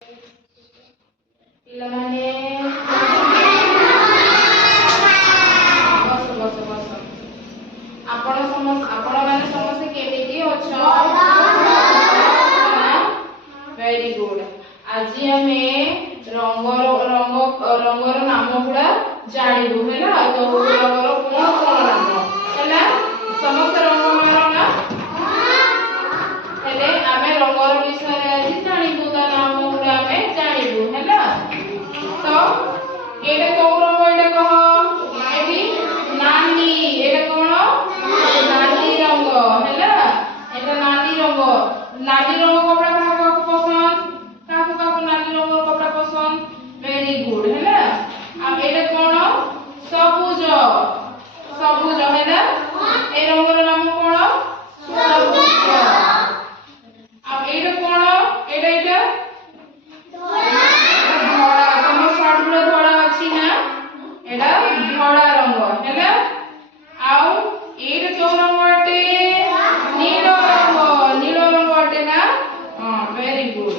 ପିଲାମାନେ ବସ ବସ ବସ। ଆପଣମାନେ ସମସ୍ତେ କେମିତି ଅଛ? Very good. ଆଜି ଆମେ ରଙ୍ଗର ନାମ ଗୁଡା ଜାଣିବୁ ହେଲା। ଯୋଉ ରଙ୍ଗର କଣ କଣ ନାମ ହେଲା ସମସ୍ତ ରଙ୍ଗର ନା ହେଲେ ଆମେ ରଙ୍ଗର ବିଷୟରେ ଆଜି ଜାଣିବୁ। ତା ନାମ ଗୁଡା ଆମେ ଜାଣିବୁ ହେଲା। ତ ଏଇଟା କୋଉ ରଙ୍ଗ? ଏଇଟା କହ। ଏଠି ନାଲି। ଏଇଟା କଣ? ନାଲି ରଙ୍ଗ ହେଲା। ଏଇଟା ନାଲି ରଙ୍ଗ। ନାଲି ରଙ୍ଗ କପଡା କାହାକୁ ପସନ୍ଦ? କାହାକୁ ନାଲି ରଙ୍ଗ କପଡା ପସନ୍ଦ? ଭେରି ଗୁଡ ହେଲା। ଆଉ ଏଇଟା କଣ? ସବୁଜ। ସବୁଜ ହେଲା। এই ରଙ୍ଗର ନାମ କଣ? ସବୁଜ। ଆଉ ଏଇଟା କଣ? ଏଇଟା ଧଳା। ତମ ସାର୍ଟ ଗୁଡା ଧଳା ଅଛି ନା? ଏଇଟା ଧଳା ରଙ୍ଗ ହେଲା। ଆଉ ଏଇଟା କୋଉ ରଙ୍ଗ ଅଟେ? ନୀଳ ରଙ୍ଗ। ନୀଳ ରଙ୍ଗ ଅଟେ ନା? ହଁ ଭେରି ଗୁଡ।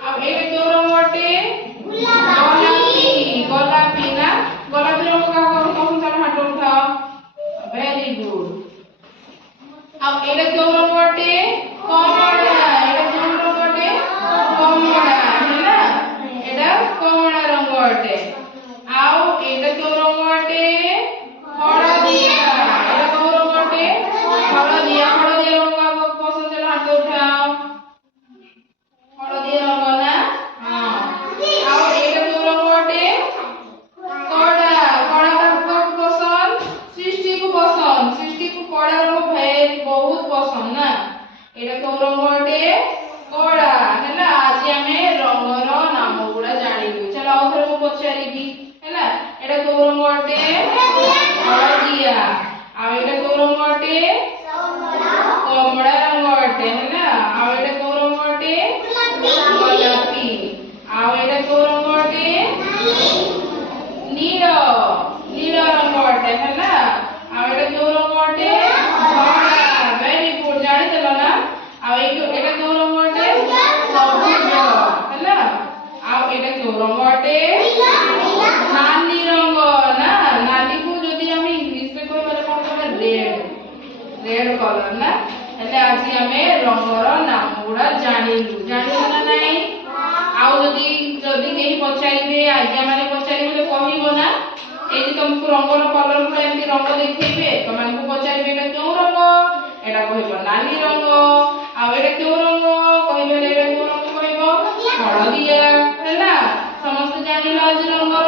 ଆଉ ଏଇଟା କୋଉ ରଙ୍ଗ ଅଟେ? ଗୋଲାପୀ। ଗୋଲାପୀ ନା? ଗୋଲାପୀ ରଙ୍ଗ କାହାକୁ ପସନ୍ଦ? ଚାଲ ହାତ ଉଠାଅ। Very good. ଆଉ ଏଇଟା କୋଉ ରଙ୍ଗ ଅଟେ? କମଳା। ଏଇଟା କୋଉ ରଙ୍ଗ ଅଟେ? କମଳା ହେଲା। ଏଇଟା କମଳା ରଙ୍ଗ ଅଟେ। ଆଉ ଏଇଟା କୋଉ ରଙ୍ଗ ଅଟେ? ହଳଦିଆ। ଏଇଟା କୋଉ ରଙ୍ଗ ଅଟେ? ହଳଦିଆ। ହଳଦିଆ ରଙ୍ଗ କାହାକୁ ପସନ୍ଦ? ଚାଲ ହାତ ଉଠାଅ। ହଳଦିଆ ରଙ୍ଗ ନା? ହଁ। ଆଉ ଏଇଟା କୋଉ ରଙ୍ଗ ଅଟେ? କଳା। କଳା କାହାକୁ ପସନ୍ଦ? ସୃଷ୍ଟିକୁ ପସନ୍ଦ। ସୃଷ୍ଟିକୁ କଳା ରଙ୍ଗ ବହୁତ ପସନ୍ଦ ନା? ଏଇଟା କୋଉ ରଙ୍ଗ ଅଟେ? କଳା ହେଲା। ଆଜି ଆମେ ରଙ୍ଗର ନାମ ଗୁଡା ଜାଣିବୁ। ଚାଲ ଆଉ ଥରେ ମୁଁ ପଚାରିବି ହେଲା। ଏଇଟା କୋଉ ରଙ୍ଗ ଅଟେ? ହଳଦିଆ। ଆଉ ଏଇଟା କୋଉ ରଙ୍ଗ ଅଟେ? କମଳା ରଙ୍ଗ ଅଟେ ହେଲା। ଆଉ ଏଇଟା କୋଉ ରଙ୍ଗ ଅଟେ? ଗୋଲାପୀ। ଆଉ ଏଇଟା କୋଉ ରଙ୍ଗ ଅଟେ? ନୀଳ। ନୀଳ ରଙ୍ଗ ଅଟେ ହେଲା। ଆଉ ଏଇଟା କୋଉ ରଙ୍ଗ ଅଟେ? ଧଳା। Very good. ଜାଣିଦେଲ ନା? ଆଉ ଏଇଟା କୋଉ ରଙ୍ଗ ଅଟେ? ସବୁଜ ହେଲା। ଆଉ ଏଇଟା କୋଉ ରଙ୍ଗ ଅଟେ? ନାଲି ରଙ୍ଗ ନା? ନାଲିକୁ ଯଦି ଆମେ ଇଂଲିଶରେ କହିବା କଣ କହିବା? ରେଡ। ରେଡ କଲର ନା? ହେଲେ ଆଜି ଆମେ ରଙ୍ଗର ନାମ ଗୁଡା ଜାଣିଲୁ। ଜାଣିଲୁ ନା ନାଇଁ? ଆଉ ଯଦି କେହି ପଚାରିବେ, ଆଜ୍ଞା ମାନେ ପଚାରିବେ କହିବ ନା? ଏଇ ତମକୁ ରଙ୍ଗର କଲର ଗୁଡା ଏମିତି ରଙ୍ଗ ଦେଖେଇବେ, ତମମାନଙ୍କୁ ପଚାରିବେ ଏଇଟା କେଉଁ ରଙ୍ଗ? ଏଇଟା କହିବ ନାଲି ରଙ୍ଗ। ଆଉ ଏଇଟା କେଉଁ ରଙ୍ଗ? କହିବେ ଏଇଟା କେଉଁ ରଙ୍ଗ? କହିବ ହଳଦିଆ ହେଲା। ସମସ୍ତେ ଜାଣିଲ ଆଜି ରଙ୍ଗର